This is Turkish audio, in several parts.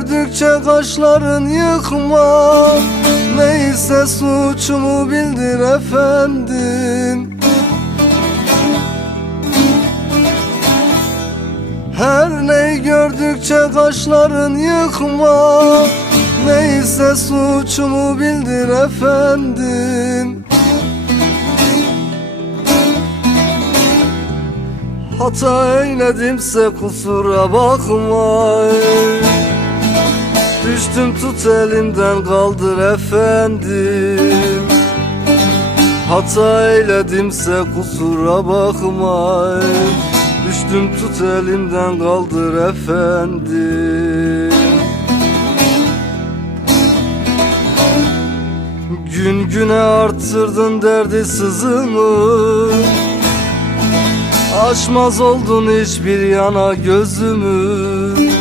gördükçe kaşların yıkma. Neyse suçumu bildir efendim. Her neyi gördükçe kaşların yıkma. Neyse suçumu bildir efendim. Hata eyledimse kusura bakma. Düştüm tut elimden kaldır efendim. Hata eyledimse kusura bakma. Düştüm tut elimden kaldır efendim. Gün güne arttırdın derdi sızımı. Açmaz oldun hiçbir yana gözümü.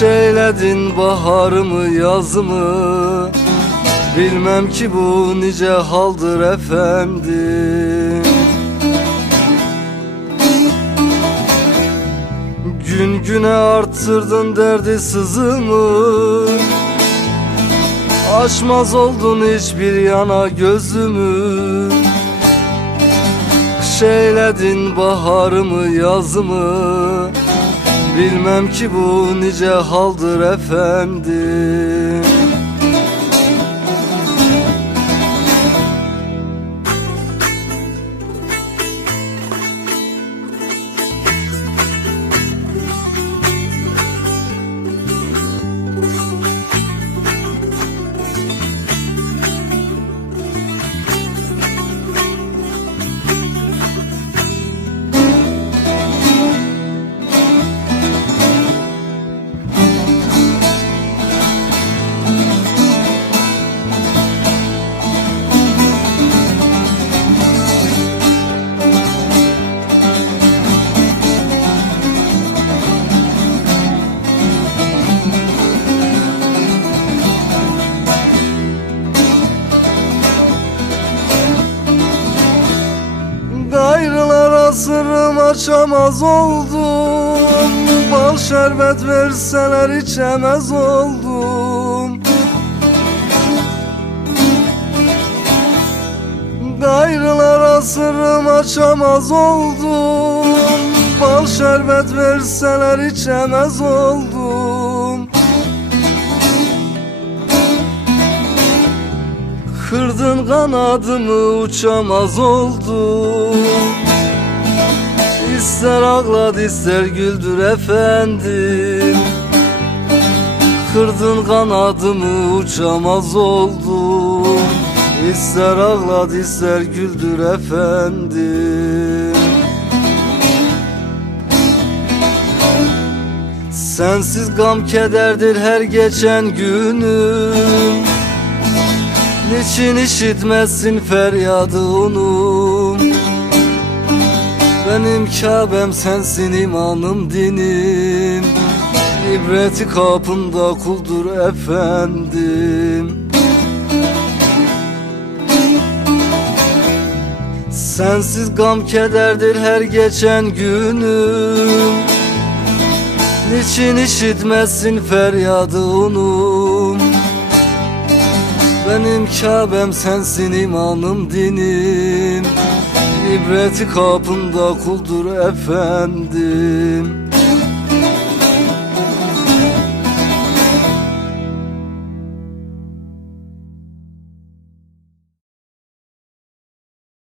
Kış eyledin baharımı yazımı. Bilmem ki bu nice haldır efendim. Gün güne arttırdın derdi sızımı. Açmaz oldun hiçbir yana gözümü. Kış eyledin baharımı yazımı. Bilmem ki bu nice haldır efendim. Gayrılara sırrım açamaz oldum. Bal şerbet verseler içemez oldum. Gayrılara sırrım açamaz oldum. Bal şerbet verseler içemez oldum. Kırdın kanadımı uçamaz oldum. İster ağlat ister güldür efendim. Kırdın kanadımı uçamaz oldum. İster ağlat ister güldür efendim. Sensiz gam kederdir her geçen günüm. Niçin işitmezsin feryadımı? Benim Kâbem sensin, imanım dinim. İbreti kapında kuldur efendim. Sensiz gam kederdir her geçen günüm. Niçin işitmezsin feryadımı? Benim Kâbem sensin, imanım dinim. İbreti kapında kuldur efendim.